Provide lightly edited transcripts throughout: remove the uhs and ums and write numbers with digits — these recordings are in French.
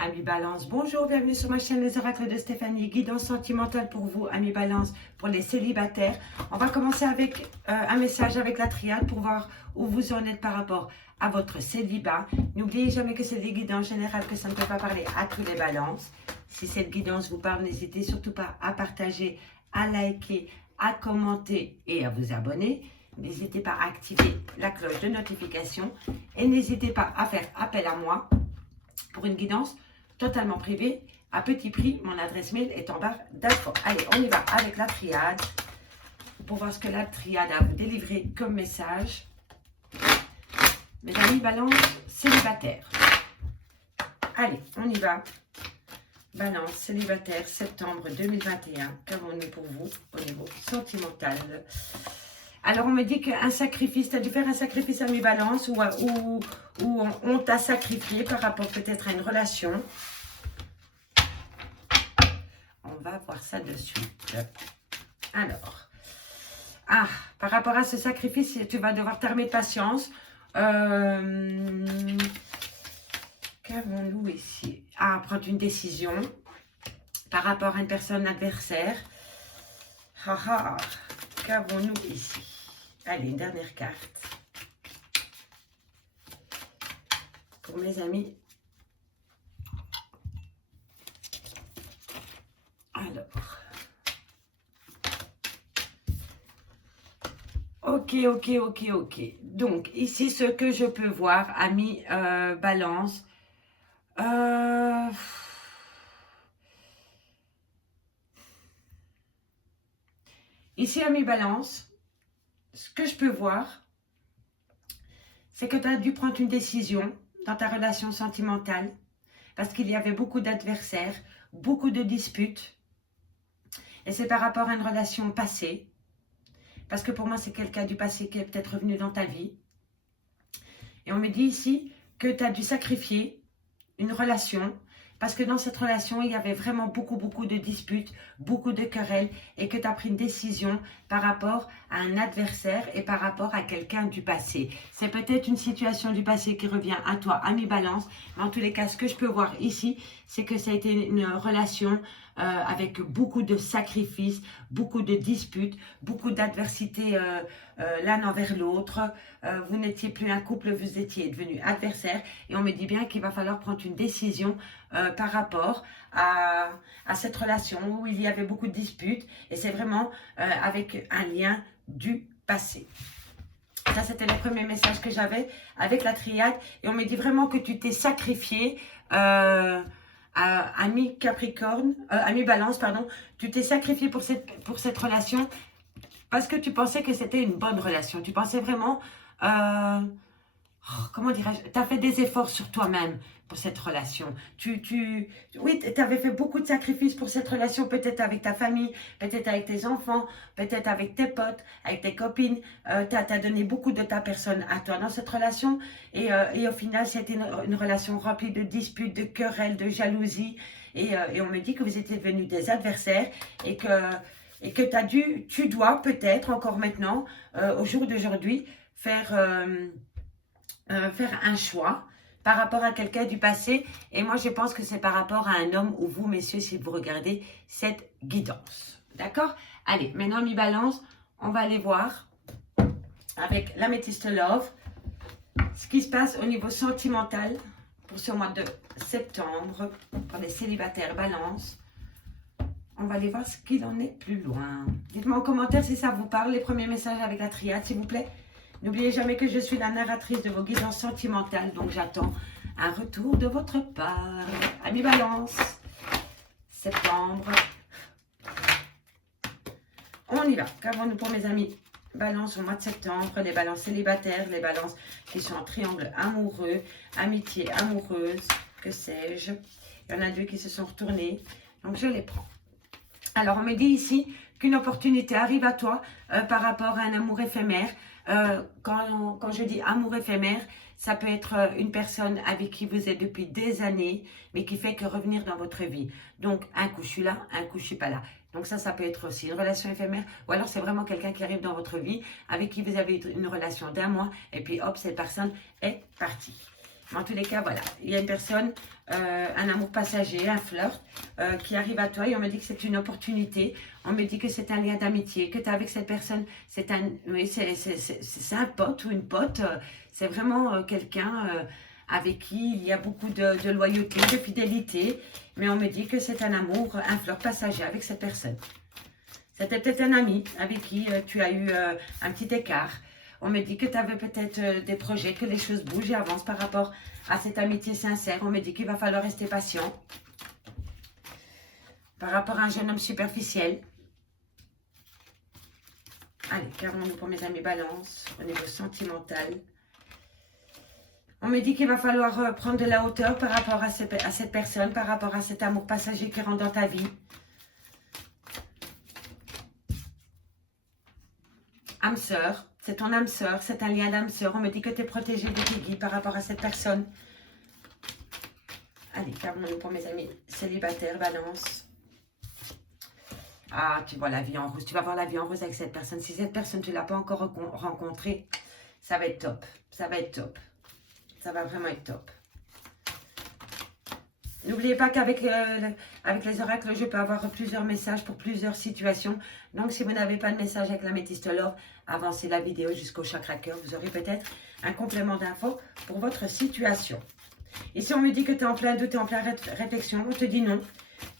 Amis Balance, bonjour, bienvenue sur ma chaîne Les Oracles de Stéphanie, guidance sentimentale pour vous, Amis Balance, pour les célibataires. On va commencer avec un message avec la triade pour voir où vous en êtes par rapport à votre célibat. N'oubliez jamais que c'est des guidances générales, que ça ne peut pas parler à tous les balances. Si cette guidance vous parle, n'hésitez surtout pas à partager, à liker, à commenter et à vous abonner. N'hésitez pas à activer la cloche de notification et n'hésitez pas à faire appel à moi pour une guidance totalement privée à petit prix. Mon adresse mail est en barre d'infos. Allez, on y va avec la triade pour voir ce que la triade a à vous délivrer comme message. Mes amis Balance célibataires. Allez, on y va. Balance célibataire, septembre 2021. Qu'avons-nous pour vous au niveau sentimental? Alors, on me dit qu'un sacrifice, tu as dû faire un sacrifice à mes balances ou on t'a sacrifié par rapport peut-être à une relation. On va voir ça de suite. Alors, par rapport à ce sacrifice, tu vas devoir t'armer de patience. Qu'avons-nous ici? Prendre une décision par rapport à une personne adversaire. Qu'avons-nous ici? Allez, une dernière carte. Pour mes amis. Alors. Ok. Donc, ici, ce que je peux voir, amis Balance. Ici, amis Balance, ce que je peux voir, c'est que tu as dû prendre une décision dans ta relation sentimentale parce qu'il y avait beaucoup d'adversaires, beaucoup de disputes. Et c'est par rapport à une relation passée. Parce que pour moi, c'est quelqu'un du passé qui est peut-être revenu dans ta vie. Et on me dit ici que tu as dû sacrifier une relation parce que dans cette relation, il y avait vraiment beaucoup de disputes, beaucoup de querelles et que tu as pris une décision par rapport à un adversaire et par rapport à quelqu'un du passé. C'est peut-être une situation du passé qui revient à toi, ami Balance, mais en tous les cas, ce que je peux voir ici, c'est que ça a été une relation avec beaucoup de sacrifices, beaucoup de disputes, beaucoup d'adversité l'un envers l'autre. Vous n'étiez plus un couple, vous étiez devenus adversaires et on me dit bien qu'il va falloir prendre une décision par rapport à cette relation où il y avait beaucoup de disputes et c'est vraiment avec un lien du passé. Ça, c'était le premier message que j'avais avec la triade et on me dit vraiment que tu t'es sacrifié ami Capricorne, ami Balance, pardon, tu t'es sacrifié pour cette relation parce que tu pensais que c'était une bonne relation. Tu pensais vraiment, comment dirais-je, tu as fait des efforts sur toi-même pour cette relation. Oui, tu avais fait beaucoup de sacrifices pour cette relation, peut-être avec ta famille, peut-être avec tes enfants, peut-être avec tes potes, avec tes copines. Tu as donné beaucoup de ta personne à toi dans cette relation. Et au final, c'était une relation remplie de disputes, de querelles, de jalousie. Et on me dit que vous étiez devenus des adversaires et que tu dois peut-être encore maintenant, au jour d'aujourd'hui, faire un choix par rapport à quelqu'un du passé. Et moi, je pense que c'est par rapport à un homme ou vous, messieurs, si vous regardez cette guidance. D'accord? Allez, maintenant, mi Balance, on va aller voir avec l'améthyste Love ce qui se passe au niveau sentimental pour ce mois de septembre pour les célibataires Balance. On va aller voir ce qu'il en est plus loin. Dites-moi en commentaire si ça vous parle, les premiers messages avec la triade, s'il vous plaît. N'oubliez jamais que je suis la narratrice de vos guidances sentimentales, donc j'attends un retour de votre part. Amis Balance, septembre. On y va. Qu'avons-nous pour mes amis Balance au mois de septembre, les balances célibataires, les balances qui sont en triangle amoureux, amitié amoureuse, que sais-je. Il y en a deux qui se sont retournés, donc je les prends. Alors, on me dit ici qu'une opportunité arrive à toi par rapport à un amour éphémère. Quand je dis amour éphémère, ça peut être une personne avec qui vous êtes depuis des années, mais qui fait que revenir dans votre vie. Donc, un coup, je suis là, un coup, je suis pas là. Donc ça peut être aussi une relation éphémère. Ou alors, c'est vraiment quelqu'un qui arrive dans votre vie, avec qui vous avez une relation d'un mois, et puis hop, cette personne est partie. Mais en tous les cas, voilà. Il y a une personne, un amour passager, un flirt qui arrive à toi et on me dit que c'est une opportunité. On me dit que c'est un lien d'amitié, que tu es avec cette personne. C'est un, oui, c'est un pote ou une pote. C'est vraiment quelqu'un avec qui il y a beaucoup de loyauté, de fidélité. Mais on me dit que c'est un amour, un flirt passager avec cette personne. C'était peut-être un ami avec qui tu as eu un petit écart. On me dit que tu avais peut-être des projets, que les choses bougent et avancent par rapport à cette amitié sincère. On me dit qu'il va falloir rester patient. Par rapport à un jeune homme superficiel. Allez, calmons-nous pour mes amis balance, au niveau sentimental. On me dit qu'il va falloir prendre de la hauteur par rapport à cette personne, par rapport à cet amour passager qui rentre dans ta vie. Âme sœur, c'est ton âme sœur, c'est un lien d'âme sœur. On me dit que tu es protégé de tes guides par rapport à cette personne. Allez, calmons-nous pour mes amis célibataires, balance. Ah, tu vois la vie en rose. Tu vas voir la vie en rose avec cette personne. Si cette personne, tu ne l'as pas encore rencontrée, ça va être top. Ça va être top. Ça va vraiment être top. N'oubliez pas qu'avec avec les oracles, je peux avoir plusieurs messages pour plusieurs situations. Donc, si vous n'avez pas de message avec l'améthyste Love, avancez la vidéo jusqu'au chakra cœur. Vous aurez peut-être un complément d'infos pour votre situation. Et si on me dit que tu es en plein doute, tu es en pleine réflexion, on te dit non.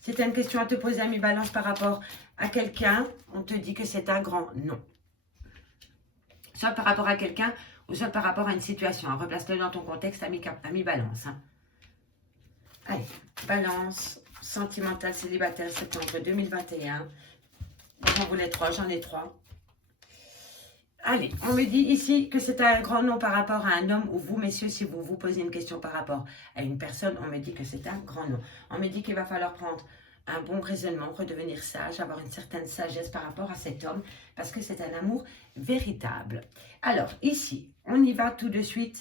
Si tu as une question à te poser, ami balance, par rapport à quelqu'un, on te dit que c'est un grand non. Soit par rapport à quelqu'un, ou soit par rapport à une situation. Replace-le dans ton contexte, ami balance. Hein. Allez, balance, sentimental, célibataire, septembre 2021. J'en voulais 3, j'en ai 3. Allez, on me dit ici que c'est un grand nom par rapport à un homme, ou vous, messieurs, si vous vous posez une question par rapport à une personne, on me dit que c'est un grand nom. On me dit qu'il va falloir prendre un bon raisonnement, redevenir sage, avoir une certaine sagesse par rapport à cet homme, parce que c'est un amour véritable. Alors, ici, on y va tout de suite,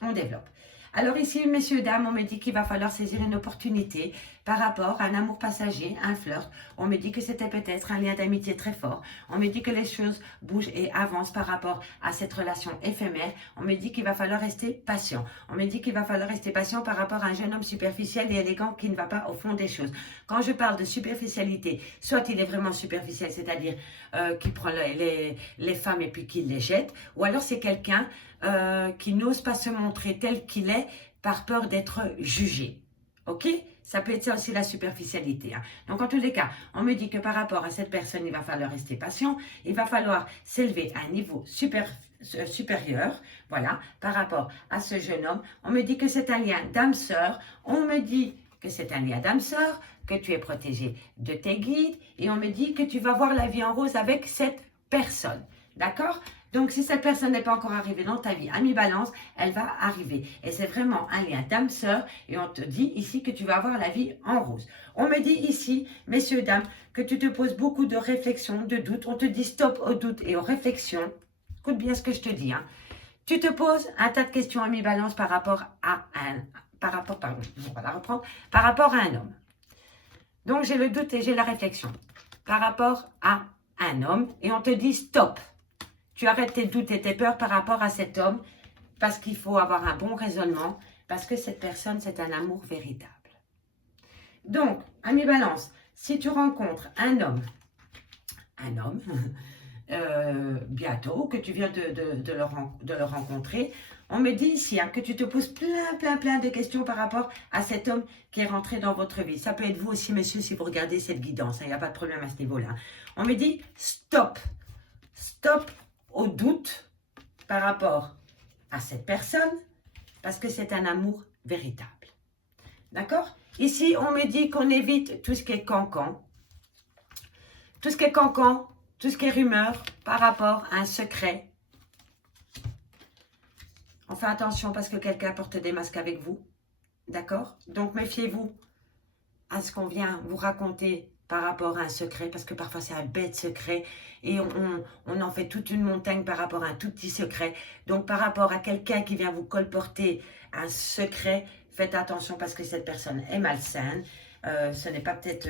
on développe. Alors ici, messieurs, dames, on me dit qu'il va falloir saisir une opportunité par rapport à un amour passager, un flirt. On me dit que c'était peut-être un lien d'amitié très fort. On me dit que les choses bougent et avancent par rapport à cette relation éphémère. On me dit qu'il va falloir rester patient. On me dit qu'il va falloir rester patient par rapport à un jeune homme superficiel et élégant qui ne va pas au fond des choses. Quand je parle de superficialité, soit il est vraiment superficiel, c'est-à-dire qui prend les femmes et puis qui les jette, ou alors c'est quelqu'un qui n'ose pas se montrer tel qu'il est par peur d'être jugé. Ok? Ça peut être ça aussi la superficialité. Hein. Donc en tous les cas, on me dit que par rapport à cette personne, il va falloir rester patient. Il va falloir s'élever à un niveau supérieur. Voilà, par rapport à ce jeune homme. On me dit que c'est un lien d'âme-sœur. On me dit que c'est un lien d'âme-sœur, que tu es protégé de tes guides. Et on me dit que tu vas voir la vie en rose avec cette personne. D'accord? Donc, si cette personne n'est pas encore arrivée dans ta vie, ami balance, elle va arriver. Et c'est vraiment un lien d'âme-sœur. Et on te dit ici que tu vas avoir la vie en rose. On me dit ici, messieurs, dames, que tu te poses beaucoup de réflexions, de doutes. On te dit stop aux doutes et aux réflexions. Écoute bien ce que je te dis. Hein. Tu te poses un tas de questions, ami balance, par rapport à un... on va la reprendre. Par rapport à un homme. Donc, j'ai le doute et j'ai la réflexion. Par rapport à un homme. Et on te dit stop. Tu arrêtes tes doutes et tes peurs par rapport à cet homme parce qu'il faut avoir un bon raisonnement, parce que cette personne, c'est un amour véritable. Donc, ami balance, si tu rencontres un homme bientôt, que tu viens de le rencontrer, on me dit ici hein, que tu te poses plein de questions par rapport à cet homme qui est rentré dans votre vie. Ça peut être vous aussi, monsieur, si vous regardez cette guidance. Il n'y a pas de problème à ce niveau-là. On me dit stop. Stop au doute par rapport à cette personne parce que c'est un amour véritable. D'accord? Ici, on me dit qu'on évite tout ce qui est cancan. Tout ce qui est cancan, tout ce qui est rumeur par rapport à un secret. On fait attention parce que quelqu'un porte des masques avec vous. D'accord? Donc, méfiez-vous à ce qu'on vient vous raconter par rapport à un secret, parce que parfois c'est un bête secret et on en fait toute une montagne par rapport à un tout petit secret. Donc par rapport à quelqu'un qui vient vous colporter un secret, faites attention parce que cette personne est malsaine. Ce n'est pas peut-être...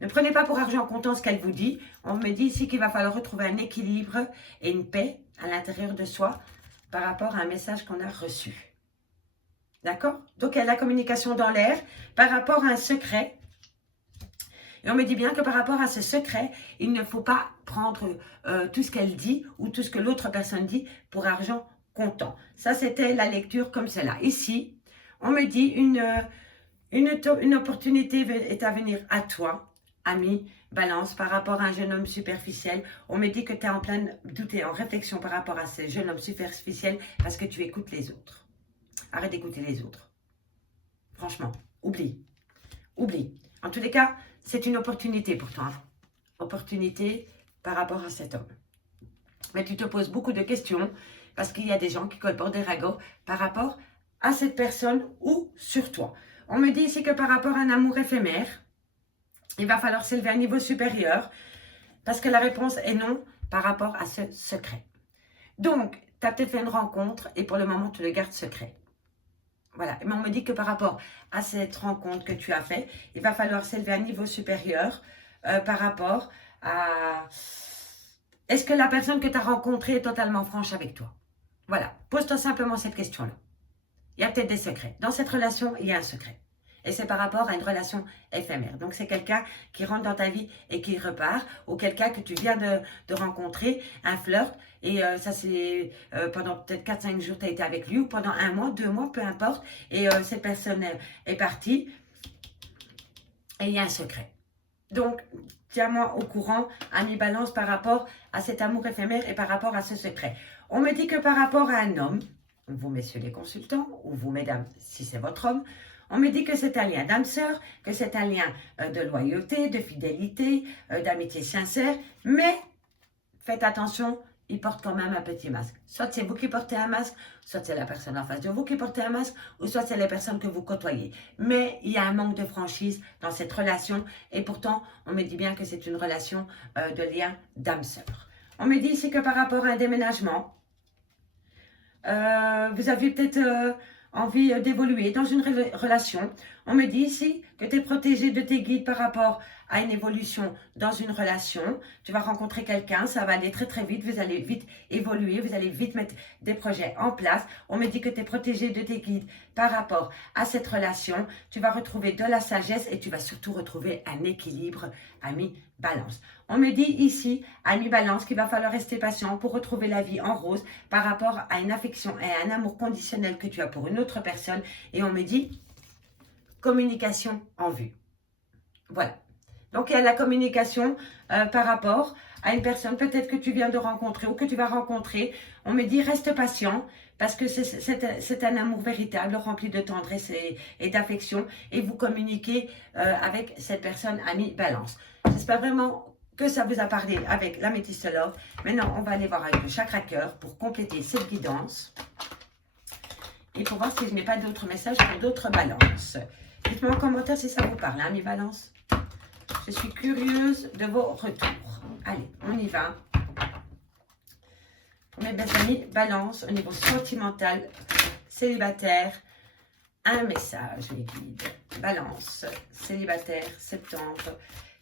Ne prenez pas pour argent comptant ce qu'elle vous dit. On me dit ici qu'il va falloir retrouver un équilibre et une paix à l'intérieur de soi par rapport à un message qu'on a reçu. D'accord? Donc, il y a la communication dans l'air par rapport à un secret. Et on me dit bien que par rapport à ce secret, il ne faut pas prendre tout ce qu'elle dit ou tout ce que l'autre personne dit pour argent comptant. Ça, c'était la lecture comme cela. Ici, on me dit une opportunité est à venir à toi, ami, balance, par rapport à un jeune homme superficiel. On me dit que tu es en plein doute et en réflexion par rapport à ce jeune homme superficiel parce que tu écoutes les autres. Arrête d'écouter les autres. Franchement, oublie. Oublie. En tous les cas, c'est une opportunité pour toi. Opportunité par rapport à cet homme. Mais tu te poses beaucoup de questions parce qu'il y a des gens qui colportent des ragots par rapport à cette personne ou sur toi. On me dit ici que par rapport à un amour éphémère, il va falloir s'élever à un niveau supérieur parce que la réponse est non par rapport à ce secret. Donc, tu as peut-être fait une rencontre et pour le moment, tu le gardes secret. Voilà, mais on me dit que par rapport à cette rencontre que tu as faite, il va falloir s'élever à un niveau supérieur par rapport à... Est-ce que la personne que tu as rencontrée est totalement franche avec toi? Voilà, pose-toi simplement cette question-là. Il y a peut-être des secrets. Dans cette relation, il y a un secret. Et c'est par rapport à une relation éphémère. Donc, c'est quelqu'un qui rentre dans ta vie et qui repart, ou quelqu'un que tu viens de rencontrer, un flirt, et ça c'est pendant peut-être 4-5 jours, tu as été avec lui, ou pendant 1 mois, 2 mois, peu importe, et cette personne est partie, et il y a un secret. Donc, tiens-moi au courant, ami balance, par rapport à cet amour éphémère et par rapport à ce secret. On me dit que par rapport à un homme, vous messieurs les consultants, ou vous mesdames, si c'est votre homme, on me dit que c'est un lien d'âme-sœur, que c'est un lien de loyauté, de fidélité, d'amitié sincère, mais faites attention, il porte quand même un petit masque. Soit c'est vous qui portez un masque, soit c'est la personne en face de vous qui portez un masque, ou soit c'est les personnes que vous côtoyez. Mais il y a un manque de franchise dans cette relation, et pourtant, on me dit bien que c'est une relation de lien d'âme-sœur. On me dit ici que par rapport à un déménagement, vous avez peut-être envie d'évoluer dans une relation. On me dit ici que tu es protégé de tes guides par rapport à une évolution dans une relation. Tu vas rencontrer quelqu'un, ça va aller très très vite, vous allez vite évoluer, vous allez vite mettre des projets en place. On me dit que tu es protégé de tes guides par rapport à cette relation. Tu vas retrouver de la sagesse et tu vas surtout retrouver un équilibre, ami balance. On me dit ici, ami balance, qu'il va falloir rester patient pour retrouver la vie en rose par rapport à une affection et à un amour conditionnel que tu as pour une autre personne. Et on me dit, communication en vue. Voilà. Donc, il y a la communication par rapport à une personne peut-être que tu viens de rencontrer ou que tu vas rencontrer. On me dit, reste patient parce que c'est un amour véritable, rempli de tendresse et d'affection. Et vous communiquez avec cette personne, ami balance. J'espère vraiment que ça vous a parlé avec l'Améthyste Love. Maintenant, on va aller voir avec le chakra cœur pour compléter cette guidance. Et pour voir si je n'ai pas d'autres messages pour d'autres balances. Dites-moi en commentaire si ça vous parle, hein, mes balances. Je suis curieuse de vos retours. Allez, on y va. Pour mes belles amies, balance au niveau sentimental, célibataire, un message, mes guides. Balance, célibataire, septembre.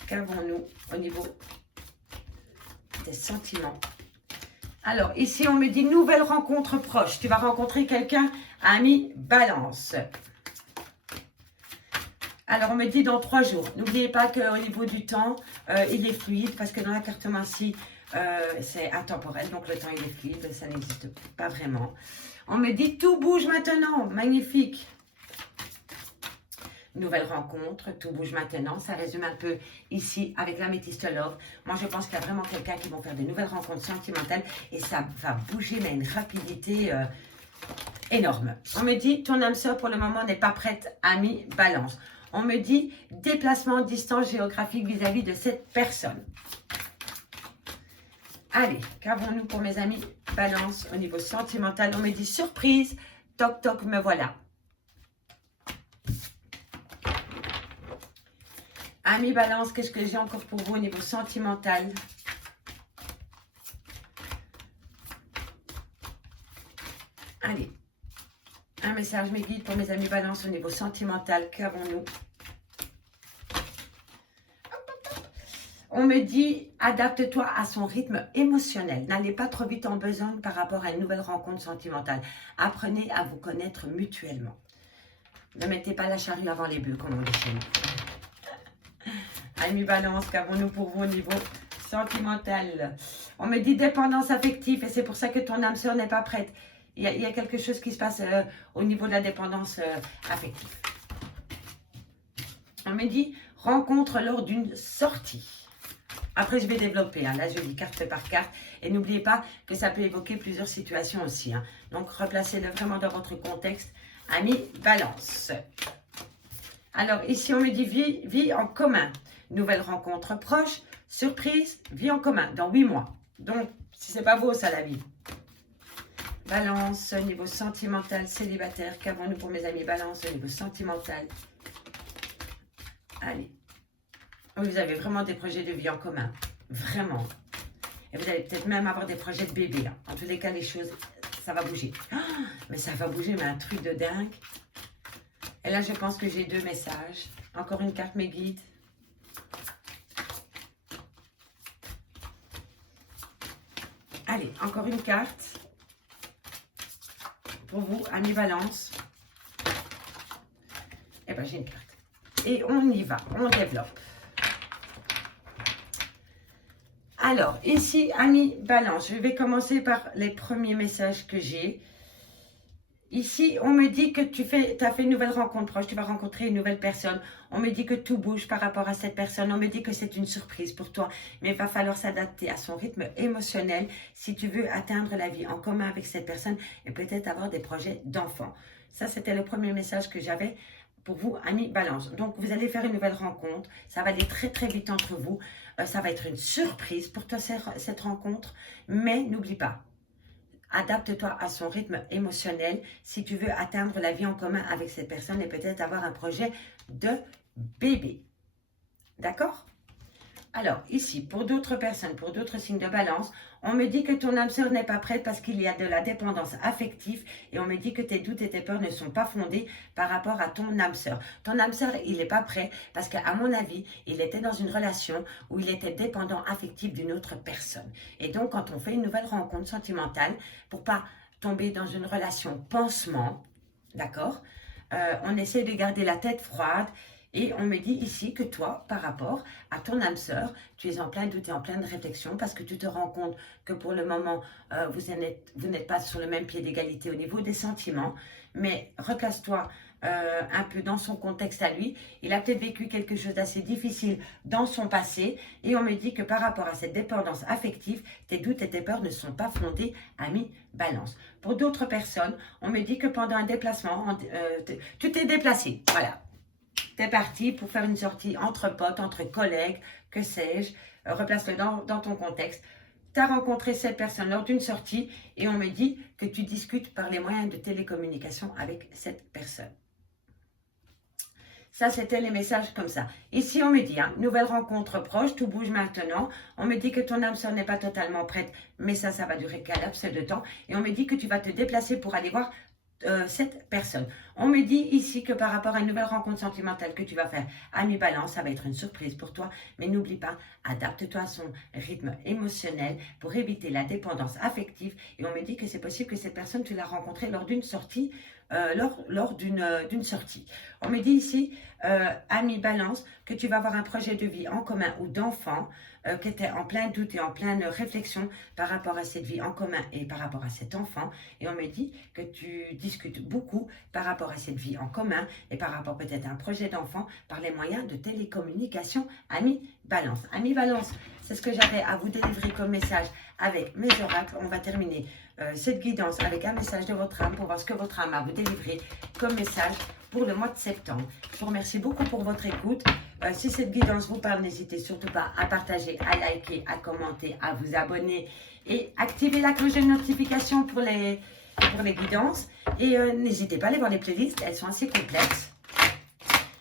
Qu'avons-nous au niveau des sentiments? Alors, ici, on me dit nouvelle rencontre proche. Tu vas rencontrer quelqu'un, ami balance. Alors, on me dit dans 3 jours. N'oubliez pas qu'au niveau du temps, il est fluide parce que dans la cartomancie, c'est intemporel. Donc, le temps, il est fluide. Ça n'existe pas vraiment. On me dit tout bouge maintenant. Magnifique. Nouvelle rencontre, tout bouge maintenant. Ça résume un peu ici avec l'Améthyste Love. Moi, je pense qu'il y a vraiment quelqu'un qui va faire de nouvelles rencontres sentimentales et ça va bouger, mais à une rapidité énorme. On me dit, ton âme sœur pour le moment n'est pas prête, ami balance. On me dit, déplacement, distance géographique vis-à-vis de cette personne. Allez, qu'avons-nous pour mes amis balance au niveau sentimental? On me dit, surprise, toc toc, me voilà. Ami balance, qu'est-ce que j'ai encore pour vous au niveau sentimental? Allez, un message mes guides pour mes amis balance au niveau sentimental. Qu'avons-nous? On me dit, adapte-toi à son rythme émotionnel. N'allez pas trop vite en besogne par rapport à une nouvelle rencontre sentimentale. Apprenez à vous connaître mutuellement. Ne mettez pas la charrue avant les bœufs, comme on dit chez nous. Amis Balance, qu'avons-nous pour vous au niveau sentimental? On me dit dépendance affective et c'est pour ça que ton âme sœur n'est pas prête. Il y a quelque chose qui se passe au niveau de la dépendance affective. On me dit rencontre lors d'une sortie. Après, je vais développer. Hein. Là, je lis carte par carte. Et n'oubliez pas que ça peut évoquer plusieurs situations aussi. Hein. Donc, replacez-le vraiment dans votre contexte. Amis Balance. Alors, ici, on me dit vie en commun. Nouvelle rencontre proche. Surprise, vie en commun dans 8 mois. Donc, si c'est pas beau, ça, la vie. Balance, au niveau sentimental, célibataire. Qu'avons-nous pour mes amis Balance, au niveau sentimental? Allez. Vous avez vraiment des projets de vie en commun. Vraiment. Et vous allez peut-être même avoir des projets de bébé. Là. En tous les cas, les choses, ça va bouger. Oh, mais ça va bouger, mais un truc de dingue. Et là, je pense que j'ai 2 messages. Encore une carte, mes guides. Allez, encore une carte. Pour vous, amis Balance. Eh bien, j'ai une carte. Et on y va, on développe. Alors, ici, amis Balance, je vais commencer par les premiers messages que j'ai. Ici, on me dit que tu as fait une nouvelle rencontre proche, tu vas rencontrer une nouvelle personne. On me dit que tout bouge par rapport à cette personne. On me dit que c'est une surprise pour toi. Mais il va falloir s'adapter à son rythme émotionnel si tu veux atteindre la vie en commun avec cette personne et peut-être avoir des projets d'enfants. Ça, c'était le premier message que j'avais pour vous, amis Balance. Donc, vous allez faire une nouvelle rencontre. Ça va aller très, très vite entre vous. Ça va être une surprise pour toi, cette rencontre. Mais n'oublie pas, adapte-toi à son rythme émotionnel si tu veux atteindre la vie en commun avec cette personne et peut-être avoir un projet de bébé. D'accord? Alors, ici, pour d'autres personnes, pour d'autres signes de Balance, on me dit que ton âme sœur n'est pas prête parce qu'il y a de la dépendance affective et on me dit que tes doutes et tes peurs ne sont pas fondés par rapport à ton âme sœur. Ton âme sœur, il n'est pas prêt parce qu'à mon avis, il était dans une relation où il était dépendant affectif d'une autre personne. Et donc, quand on fait une nouvelle rencontre sentimentale, pour pas tomber dans une relation pansement, d'accord, on essaie de garder la tête froide. Et on me dit ici que toi, par rapport à ton âme sœur, tu es en plein doute et en pleine réflexion parce que tu te rends compte que pour le moment, vous n'êtes pas sur le même pied d'égalité au niveau des sentiments. Mais replace-toi un peu dans son contexte à lui. Il a peut-être vécu quelque chose d'assez difficile dans son passé. Et on me dit que par rapport à cette dépendance affective, tes doutes et tes peurs ne sont pas fondés, amis Balance. Pour d'autres personnes, on me dit que pendant un déplacement, tu t'es déplacé. Voilà. T'es parti pour faire une sortie entre potes, entre collègues, que sais-je. Replace-le dans ton contexte. Tu as rencontré cette personne lors d'une sortie et on me dit que tu discutes par les moyens de télécommunication avec cette personne. Ça, c'était les messages comme ça. Ici, on me dit, hein, nouvelle rencontre proche, tout bouge maintenant. On me dit que ton âme sœur n'est pas totalement prête, mais ça va durer qu'un laps de temps. Et on me dit que tu vas te déplacer pour aller voir cette personne. On me dit ici que par rapport à une nouvelle rencontre sentimentale que tu vas faire, ami Balance, ça va être une surprise pour toi, mais n'oublie pas, adapte-toi à son rythme émotionnel pour éviter la dépendance affective. Et on me dit que c'est possible que cette personne, tu l'as rencontrée lors d'une sortie, lors d'une sortie. On me dit ici, ami Balance, que tu vas avoir un projet de vie en commun ou d'enfant, que tu es en plein doute et en pleine réflexion par rapport à cette vie en commun et par rapport à cet enfant. Et on me dit que tu discutes beaucoup par rapport à cette vie en commun et par rapport peut-être à un projet d'enfant par les moyens de télécommunication, ami Balance. Ami Balance, c'est ce que j'avais à vous délivrer comme message avec mes oracles. On va terminer cette guidance avec un message de votre âme pour voir ce que votre âme a à vous délivrer comme message pour le mois de septembre. Je vous remercie beaucoup pour votre écoute. Si cette guidance vous parle, n'hésitez surtout pas à partager, à liker, à commenter, à vous abonner et activer la cloche de notification pour les guidances. Et n'hésitez pas à aller voir les playlists, elles sont assez complexes.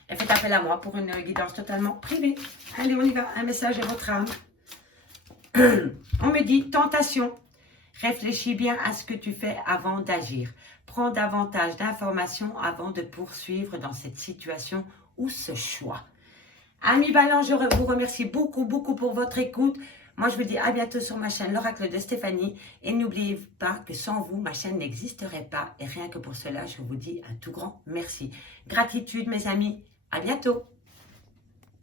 Et faites appel à moi pour une guidance totalement privée. Allez, on y va. Un message de votre âme. On me dit tentation. Réfléchis bien à ce que tu fais avant d'agir. Prends davantage d'informations avant de poursuivre dans cette situation ou ce choix. Amis Balance, je vous remercie beaucoup pour votre écoute. Moi, je vous dis à bientôt sur ma chaîne, l'Oracle de Stéphanie. Et n'oubliez pas que sans vous, ma chaîne n'existerait pas. Et rien que pour cela, je vous dis un tout grand merci. Gratitude, mes amis. À bientôt.